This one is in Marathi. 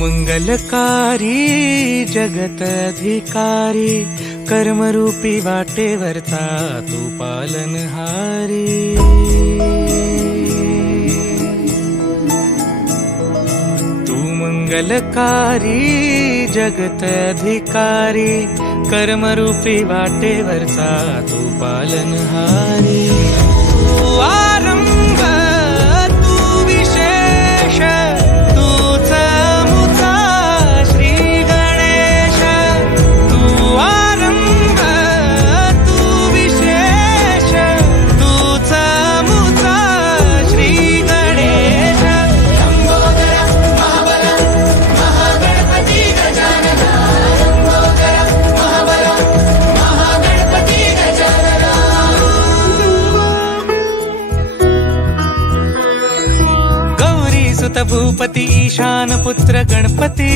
मंगलकारी जगत अधिकारी, कर्मरूपी वाटेवरचा तू पालनहारी। तू मंगलकारी जगत अधिकारी, कर्मरूपी वाटेवरचा तू पालनहारी। तू आरंभ तू विशेष, तूच मुचा श्री गणेश। तू आरंभ तू विशेष, तूच मुचा श्री गणेश। लंबोदर महाबल महागणपती गजानना, लंबोदर महाबल महागणपती गजानना। गौरी सुत भूपती ईशान पुत्र गणपती,